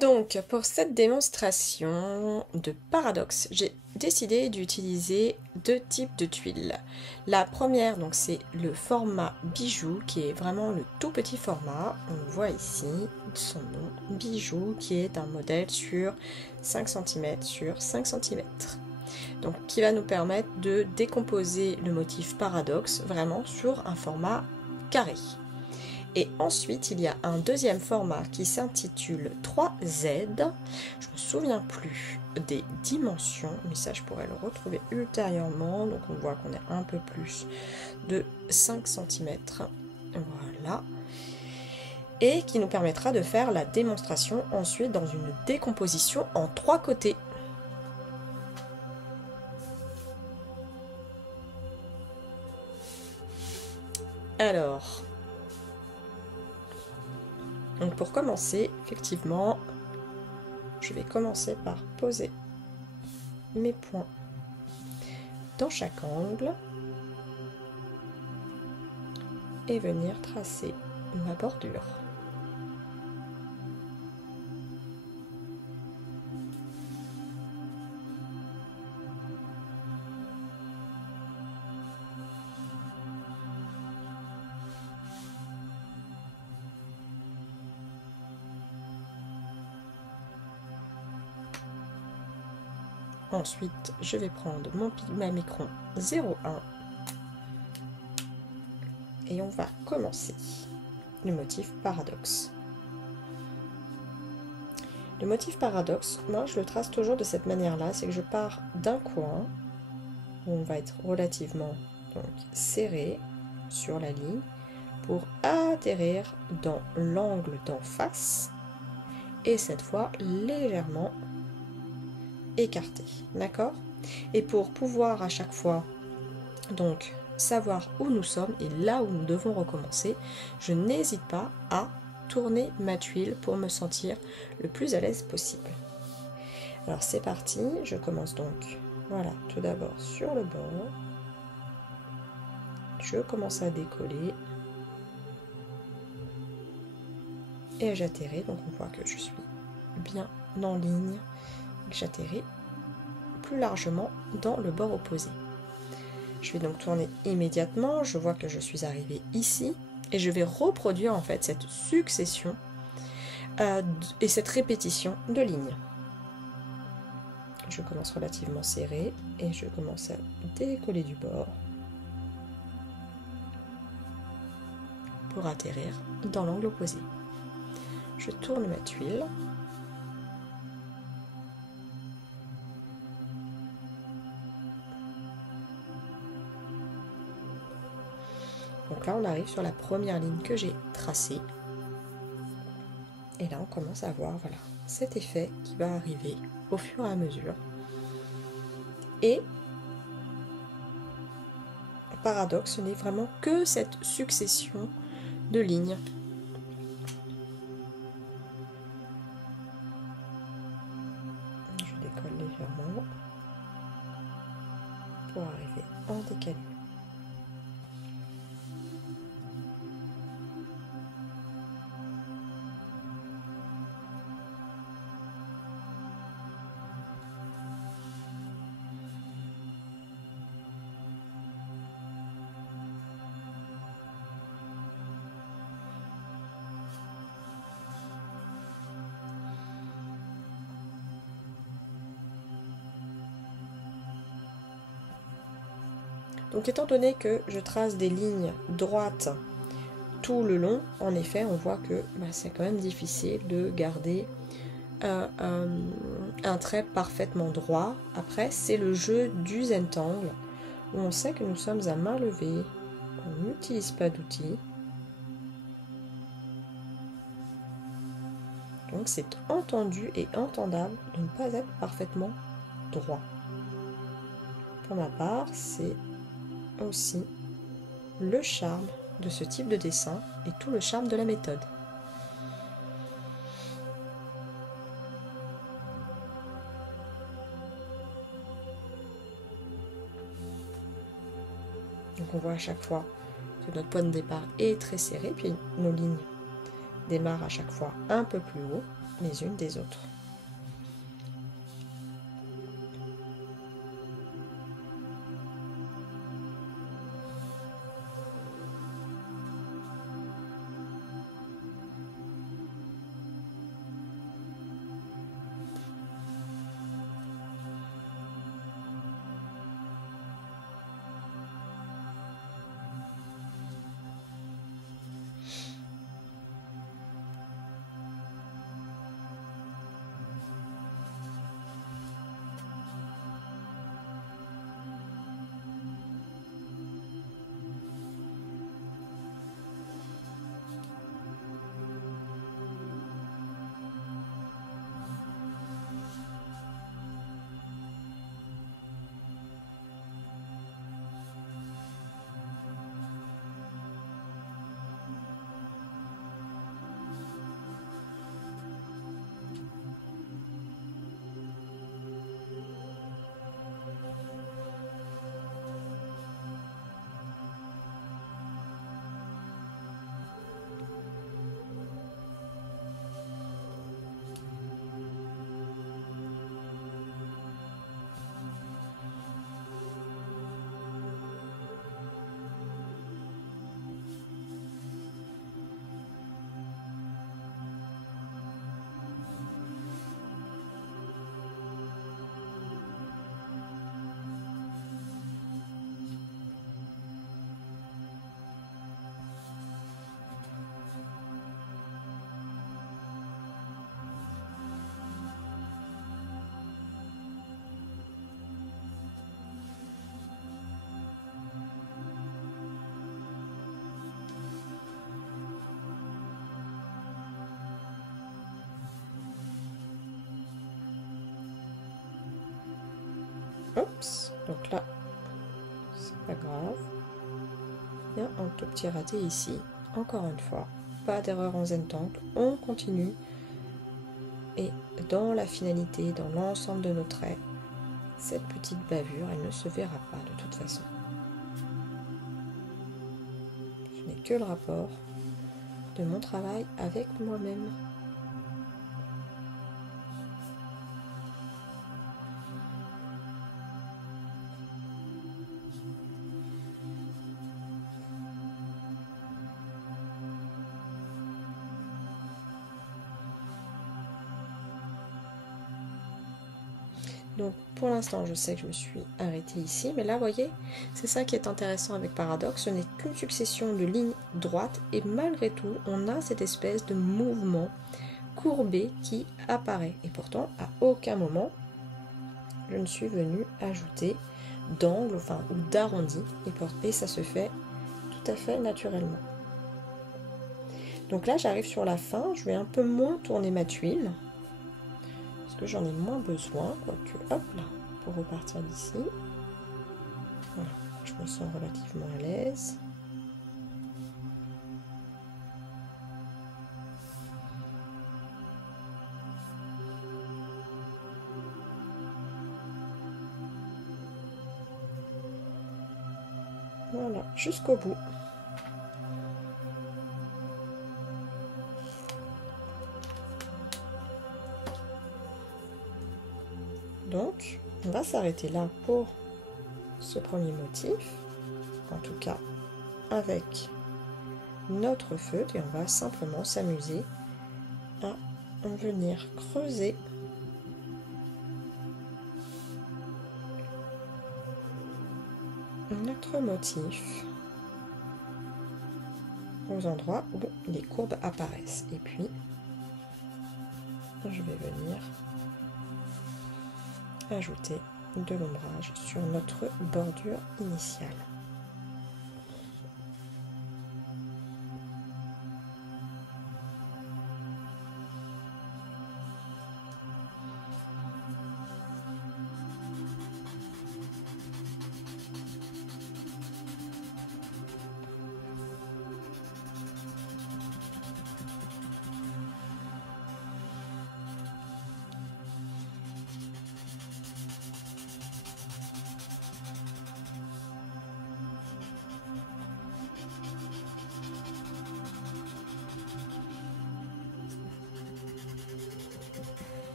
Donc, pour cette démonstration de paradoxe, j'ai décidé d'utiliser deux types de tuiles. La première, donc, c'est le format bijou, qui est vraiment le tout petit format. On voit ici son nom, bijou, qui est un modèle sur 5 cm sur 5 cm. Donc, qui va nous permettre de décomposer le motif paradoxe vraiment sur un format carré. Et ensuite, il y a un deuxième format qui s'intitule 3Z. Je ne me souviens plus des dimensions, mais ça, je pourrais le retrouver ultérieurement. Donc, on voit qu'on est un peu plus de 5 cm. Voilà. Et qui nous permettra de faire la démonstration ensuite dans une décomposition en 3 côtés. Alors, donc pour commencer, effectivement, je vais commencer par poser mes points dans chaque angle et venir tracer ma bordure. Ensuite, je vais prendre mon pigment micron 01 et on va commencer le motif paradoxe. Le motif paradoxe, moi je le trace toujours de cette manière-là, c'est que je pars d'un coin où on va être relativement donc, serré sur la ligne pour atterrir dans l'angle d'en face et cette fois légèrement écarté, d'accord? Et pour pouvoir à chaque fois donc savoir où nous sommes et là où nous devons recommencer, je n'hésite pas à tourner ma tuile pour me sentir le plus à l'aise possible. Alors c'est parti, je commence donc, voilà, tout d'abord sur le bord, je commence à décoller et j'atterris, donc on voit que je suis bien en ligne, que j'atterris plus largement dans le bord opposé. Je vais donc tourner immédiatement, je vois que je suis arrivée ici et je vais reproduire en fait cette succession et cette répétition de lignes. Je commence relativement serré et je commence à décoller du bord pour atterrir dans l'angle opposé. Je tourne ma tuile. Donc là, on arrive sur la première ligne que j'ai tracée. Et là, on commence à voir voilà, cet effet qui va arriver au fur et à mesure. Et paradoxe, ce n'est vraiment que cette succession de lignes. Je décolle légèrement pour arriver en décalé. Donc étant donné que je trace des lignes droites tout le long, en effet, on voit que c'est quand même difficile de garder un trait parfaitement droit. Après, c'est le jeu du Zentangle, où on sait que nous sommes à main levée, on n'utilise pas d'outils. Donc c'est entendu et entendable de ne pas être parfaitement droit. Pour ma part, c'est aussi le charme de ce type de dessin et tout le charme de la méthode. Donc on voit à chaque fois que notre point de départ est très serré, puis nos lignes démarrent à chaque fois un peu plus haut les unes des autres. Oups, donc là, c'est pas grave. Il y a un tout petit raté ici. Encore une fois, pas d'erreur en Zentangle, on continue. Et dans la finalité, dans l'ensemble de nos traits, cette petite bavure, elle ne se verra pas de toute façon. Ce n'est que le rapport de mon travail avec moi-même. Donc pour l'instant, je sais que je me suis arrêtée ici, mais là, vous voyez, c'est ça qui est intéressant avec Paradoxe, ce n'est qu'une succession de lignes droites, et malgré tout, on a cette espèce de mouvement courbé qui apparaît. Et pourtant, à aucun moment, je ne suis venue ajouter d'angle, enfin, ou d'arrondi, et ça se fait tout à fait naturellement. Donc là, j'arrive sur la fin, je vais un peu moins tourner ma tuile, que j'en ai moins besoin, quoique, hop là, pour repartir d'ici. Voilà, je me sens relativement à l'aise. Voilà, jusqu'au bout. Donc, on va s'arrêter là pour ce premier motif, en tout cas avec notre feutre, et on va simplement s'amuser à venir creuser notre motif aux endroits où les courbes apparaissent. Et puis, je vais venir ajouter de l'ombrage sur notre bordure initiale.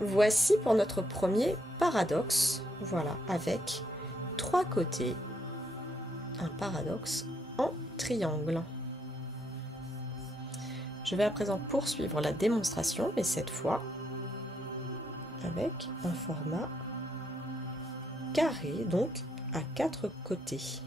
voici pour notre premier paradoxe. Voilà, avec 3 côtés. Un paradoxe en triangle. Je vais à présent poursuivre la démonstration, mais cette fois avec un format carré, donc à 4 côtés.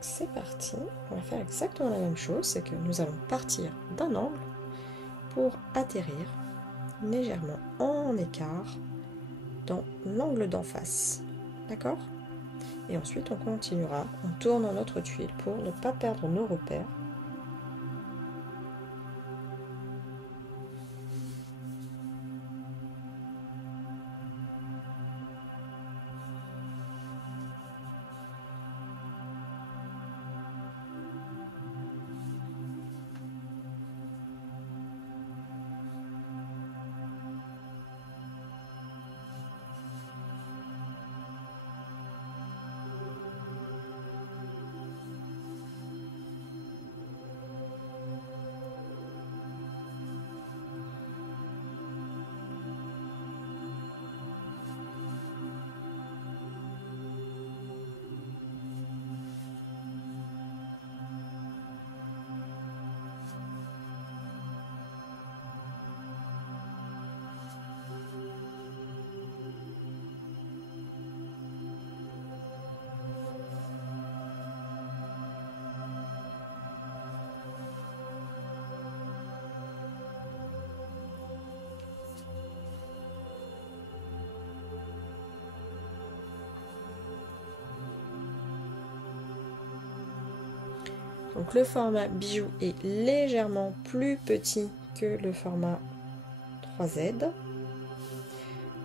C'est parti, on va faire exactement la même chose, c'est que nous allons partir d'un angle pour atterrir légèrement en écart dans l'angle d'en face, d'accord? Et ensuite on continuera en tournant notre tuile pour ne pas perdre nos repères. Donc le format bijou est légèrement plus petit que le format 3Z.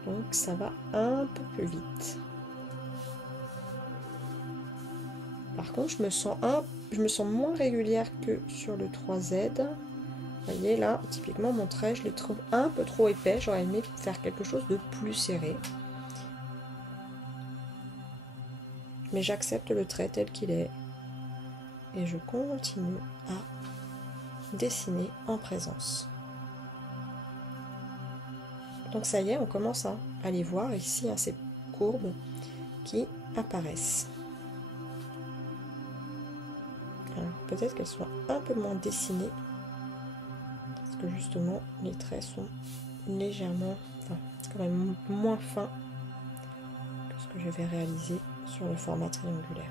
Donc ça va un peu plus vite. Par contre, je me sens moins régulière que sur le 3Z. Vous voyez là, typiquement mon trait, je le trouve un peu trop épais. J'aurais aimé faire quelque chose de plus serré. Mais j'accepte le trait tel qu'il est. Et je continue à dessiner en présence. Donc ça y est, on commence à aller voir ici ces courbes qui apparaissent. Alors peut-être qu'elles sont un peu moins dessinées, parce que justement les traits sont légèrement, enfin c'est quand même moins fin que ce que je vais réaliser sur le format triangulaire.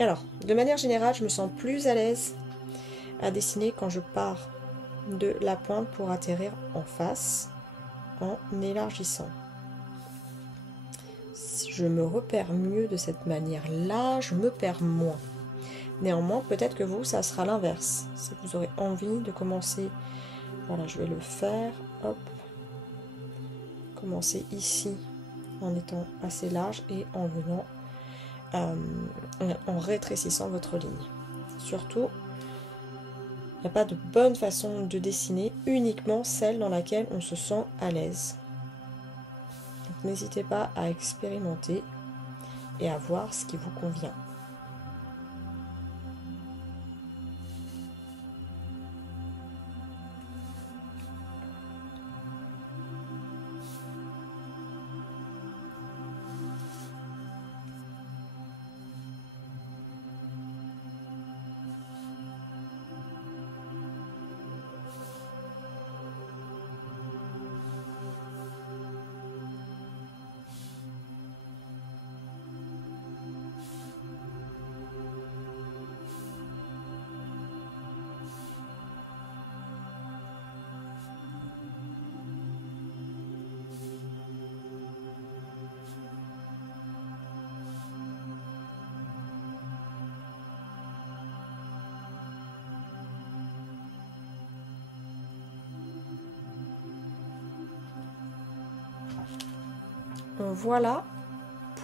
Alors, de manière générale, je me sens plus à l'aise à dessiner quand je pars de la pointe pour atterrir en face en élargissant. Si je me repère mieux de cette manière-là, je me perds moins. Néanmoins, peut-être que vous, ça sera l'inverse. Si vous aurez envie de commencer, voilà, je vais le faire, hop, commencer ici en étant assez large et en venant en rétrécissant votre ligne. Surtout, il n'y a pas de bonne façon de dessiner, uniquement celle dans laquelle on se sent à l'aise. N'hésitez pas à expérimenter et à voir ce qui vous convient. Voilà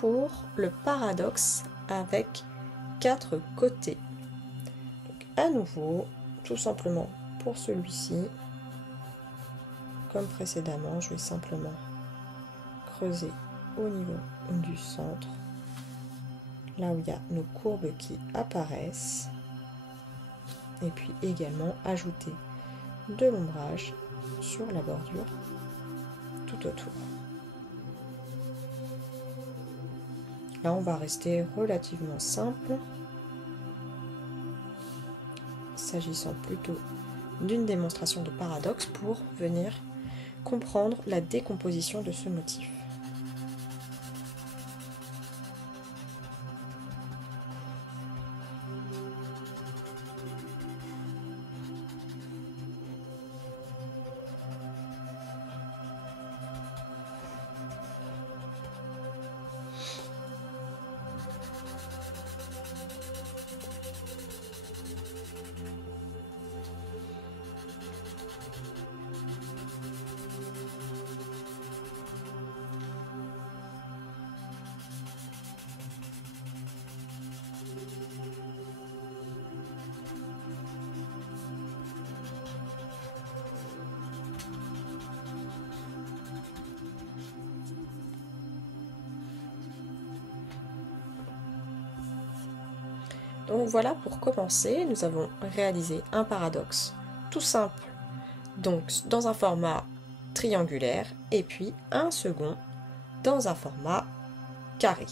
pour le paradoxe avec 4 côtés. Donc à nouveau, tout simplement pour celui-ci, comme précédemment, je vais simplement creuser au niveau du centre, là où il y a nos courbes qui apparaissent, et puis également ajouter de l'ombrage sur la bordure tout autour. Là, on va rester relativement simple, s'agissant plutôt d'une démonstration de paradoxe pour venir comprendre la décomposition de ce motif. Donc voilà, pour commencer, nous avons réalisé un paradoxe tout simple, donc dans un format triangulaire, et puis un second dans un format carré.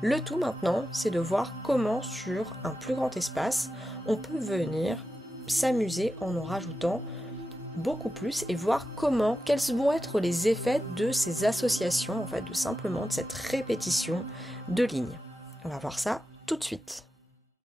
Le tout maintenant, c'est de voir comment sur un plus grand espace, on peut venir s'amuser en rajoutant beaucoup plus et voir quels vont être les effets de ces associations, en fait, de simplement de cette répétition de lignes. On va voir ça tout de suite.